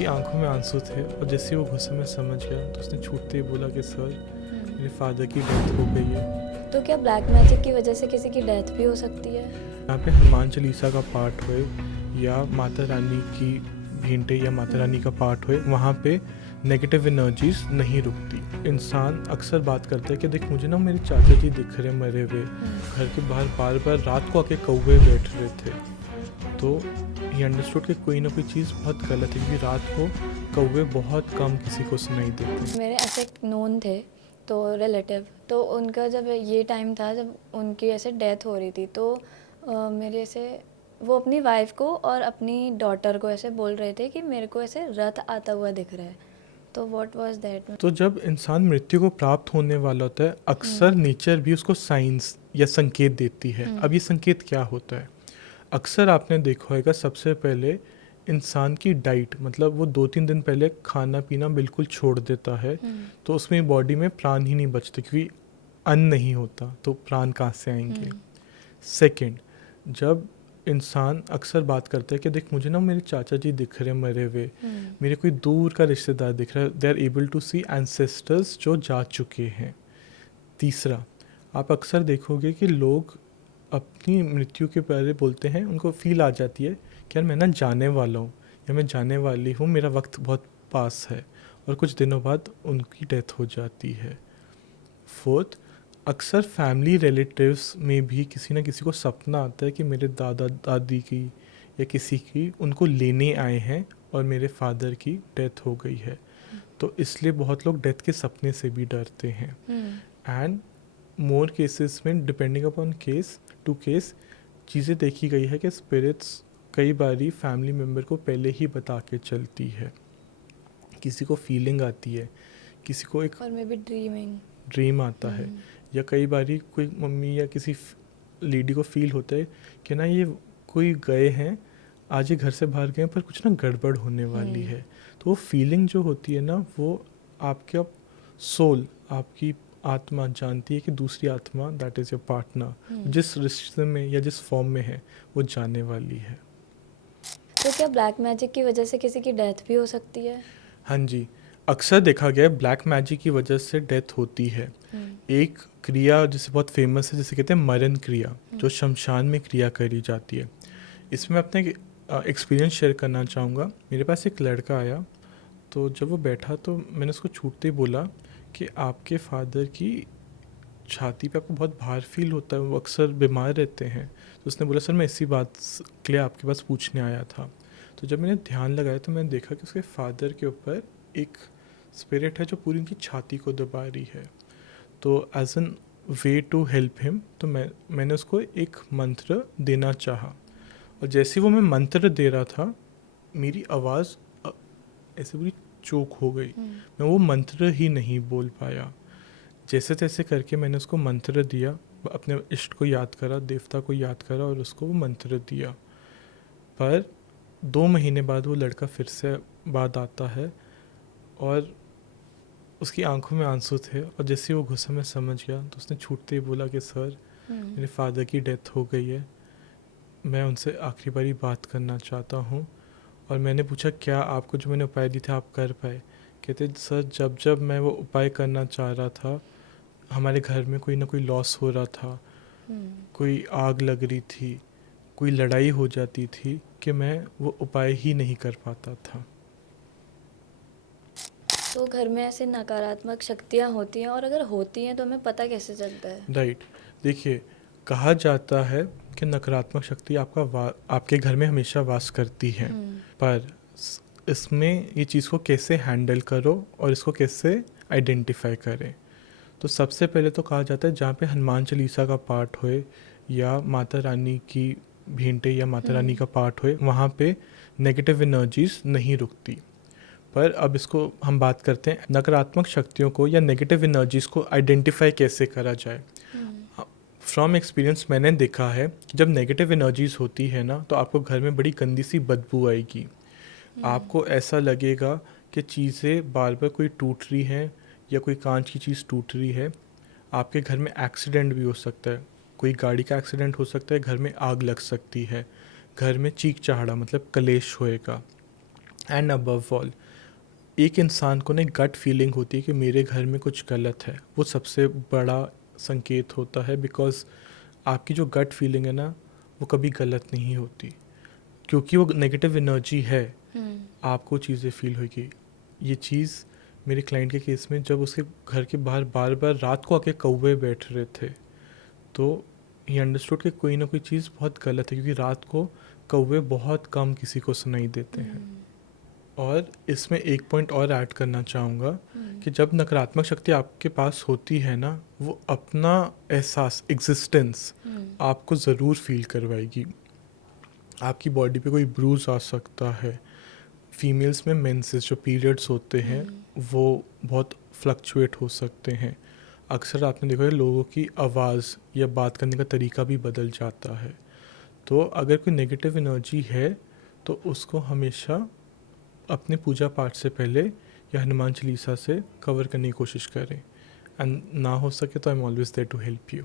उसकी आंखों में आंसू थे और जैसे ही वो गुस्से में समझ गया तो उसने छूटते ही बोला कि सर मेरे फादर की डेथ हो गई है। तो क्या ब्लैक मैजिक की वजह से किसी की डेथ भी हो सकती है? यहाँ पे हनुमान चालीसा का पाठ होए या माता रानी की भेंटे या माता रानी का पाठ होए, वहाँ पे नेगेटिव एनर्जीज नहीं रुकती। इंसान अक्सर बात करता है कि देख मुझे ना मेरे चाचा जी दिख रहे मरे हुए, घर के बाहर बार बार रात को आके कौवे बैठ रहे थे। तो ही अंडरस्टूड कि कोई ना कोई चीज़ बहुत गलत है, क्योंकि रात को कौवे बहुत कम किसी को सुनाई देते। मेरे ऐसे नोन थे, तो रिलेटिव, तो उनका जब ये टाइम था जब उनकी ऐसे डेथ हो रही थी, तो मेरे से वो अपनी वाइफ को और अपनी डॉटर को ऐसे बोल रहे थे कि मेरे को ऐसे रथ आता हुआ दिख रहा है। तो व्हाट वाज दैट? तो जब इंसान मृत्यु को प्राप्त होने वाला होता है, अक्सर नेचर भी उसको साइंस या संकेत देती है। अब ये संकेत क्या होता है? अक्सर आपने देखा होगा, सबसे पहले इंसान की डाइट, मतलब वो 2-3 दिन पहले खाना पीना बिल्कुल छोड़ देता है, तो उसमें बॉडी में प्राण ही नहीं बचते, क्योंकि अन्न नहीं होता तो प्राण कहाँ से आएंगे। सेकंड, जब इंसान अक्सर बात करता है कि देख मुझे ना मेरे चाचा जी दिख रहे मरे हुए, मेरे कोई दूर का रिश्तेदार दिख रहा है, they are able to see ancestors जो जा चुके हैं। तीसरा, आप अक्सर देखोगे कि लोग अपनी मृत्यु के बारे बोलते हैं, उनको फील आ जाती है कि यार मैं ना जाने वाला हूँ या मैं जाने वाली हूँ, मेरा वक्त बहुत पास है, और कुछ दिनों बाद उनकी डेथ हो जाती है। फोर्थ, अक्सर फैमिली रिलेटिव्स में भी किसी ना किसी को सपना आता है कि मेरे दादा दादी की या किसी की उनको लेने आए हैं और मेरे फादर की डेथ हो गई है, तो इसलिए बहुत लोग डेथ के सपने से भी डरते हैं। एंड मोर केसेस में, depending upon case to case, चीज़ें देखी गई है कि स्पिरिट्स कई बारी फैमिली मेम्बर को पहले ही बता के चलती है। किसी को फीलिंग आती है, किसी को एक और मे बी ड्रीमिंग। ड्रीम आता है, या कई बारी कोई मम्मी या किसी लेडी को फील होता है कि ना ये कोई गए हैं, आज ये घर से बाहर गए पर कुछ ना गड़बड़ होने वाली है। तो वो फीलिंग जो होती है ना, वो आपका सोल, आपकी आत्मा जानती है कि दूसरी आत्मा, दैट इज़ योर पार्टनर, जिस रिश्ते में या जिस फॉर्म में है वो जाने वाली है। तो क्या ब्लैक मैजिक की वजह से किसी की डेथ भी हो सकती है? हाँ जी, अक्सर देखा गया है ब्लैक मैजिक की वजह से डेथ होती है। एक क्रिया जिसे बहुत फेमस है, जिसे कहते हैं मरण क्रिया, जो शमशान में क्रिया करी जाती है। इसमें अपने एक्सपीरियंस शेयर करना चाहूँगा। मेरे पास एक लड़का आया, तो जब वो बैठा तो मैंने उसको छूटते ही बोला कि आपके फादर की छाती पे आपको बहुत भार फील होता है, वो अक्सर बीमार रहते हैं। तो उसने बोला सर मैं इसी बात के लिए आपके पास पूछने आया था। तो जब मैंने ध्यान लगाया तो मैंने देखा कि उसके फादर के ऊपर एक स्पिरिट है जो पूरी उनकी छाती को दबा रही है। तो as an way to help him, तो मैंने उसको एक मंत्र देना चाहा, और जैसे ही वो मैं मंत्र दे रहा था, मेरी आवाज़ ऐसे पूरी चोक हो गई। मैं वो मंत्र ही नहीं बोल पाया। जैसे तैसे करके मैंने उसको मंत्र दिया, अपने इष्ट को याद करा, देवता को याद करा और उसको वो मंत्र दिया। पर 2 महीने बाद वो लड़का फिर से बाद आता है, और उसकी आंखों में आंसू थे, और जैसे वो गुस्से में समझ गया तो उसने छूटते ही बोला कि सर मेरे फादर की डेथ हो गई है, मैं उनसे आखिरी बारी बात करना चाहता हूँ। और मैंने पूछा क्या आपको जो मैंने उपाय दिए थे आप कर पाए? कहते सर जब जब मैं वो उपाय करना चाह रहा था, हमारे घर में कोई ना कोई लॉस हो रहा था, कोई आग लग रही थी, कोई लड़ाई हो जाती थी, कि मैं वो उपाय ही नहीं कर पाता था। तो घर में ऐसे नकारात्मक शक्तियाँ होती हैं, और अगर होती हैं तो हमें पता कैसे चलता है? राइट, देखिए कहा जाता है कि नकारात्मक शक्ति आपके घर में हमेशा वास करती है, पर इसमें ये चीज़ को कैसे हैंडल करो और इसको कैसे आइडेंटिफाई करें। तो सबसे पहले तो कहा जाता है जहाँ पे हनुमान चालीसा का पाठ होए या माता रानी की भेंटे या माता रानी का पाठ होए, वहाँ पे नेगेटिव एनर्जीज नहीं रुकती। पर अब इसको हम बात करते हैं नकारात्मक शक्तियों को या नेगेटिव एनर्जीज को आइडेंटिफाई कैसे करा जाए। फ्रॉम एक्सपीरियंस मैंने देखा है कि जब नेगेटिव एनर्जीज होती है ना, तो आपको घर में बड़ी गंदी सी बदबू आएगी। आपको ऐसा लगेगा कि चीज़ें बार बार कोई टूट रही हैं या कोई कांच की चीज़ टूट रही है। आपके घर में एक्सीडेंट भी हो सकता है, कोई गाड़ी का एक्सीडेंट हो सकता है, घर में आग लग सकती है, घर में चीख चहाड़ा मतलब कलेश होएगा। एंड अबव ऑल एक इंसान को ना गट फीलिंग होती है कि मेरे घर में कुछ गलत है, वो सबसे बड़ा संकेत होता है। बिकॉज आपकी जो गट फीलिंग है ना, वो कभी गलत नहीं होती, क्योंकि वो नेगेटिव एनर्जी है। आपको चीज़ें फील होगी। ये चीज़ मेरे क्लाइंट के केस में, जब उसके घर के बाहर बार बार रात को आके कौवे बैठ रहे थे, तो ही अंडरस्टूड कि कोई ना कोई चीज़ बहुत गलत है, क्योंकि रात को कौवे बहुत कम किसी को सुनाई देते हैं। और इसमें एक पॉइंट और ऐड करना चाहूँगा कि जब नकारात्मक शक्ति आपके पास होती है ना, वो अपना एहसास, एग्जिस्टेंस आपको ज़रूर फील करवाएगी। आपकी बॉडी पे कोई ब्रूज आ सकता है। फीमेल्स में मेंसेस जो पीरियड्स होते हैं वो बहुत फ्लक्चुएट हो सकते हैं। अक्सर आपने देखा है लोगों की आवाज़ या बात करने का तरीका भी बदल जाता है। तो अगर कोई नेगेटिव एनर्जी है तो उसको हमेशा अपने पूजा पाठ से पहले या हनुमान चालीसा से कवर करने की कोशिश करें। एंड ना हो सके तो I am always there to help you.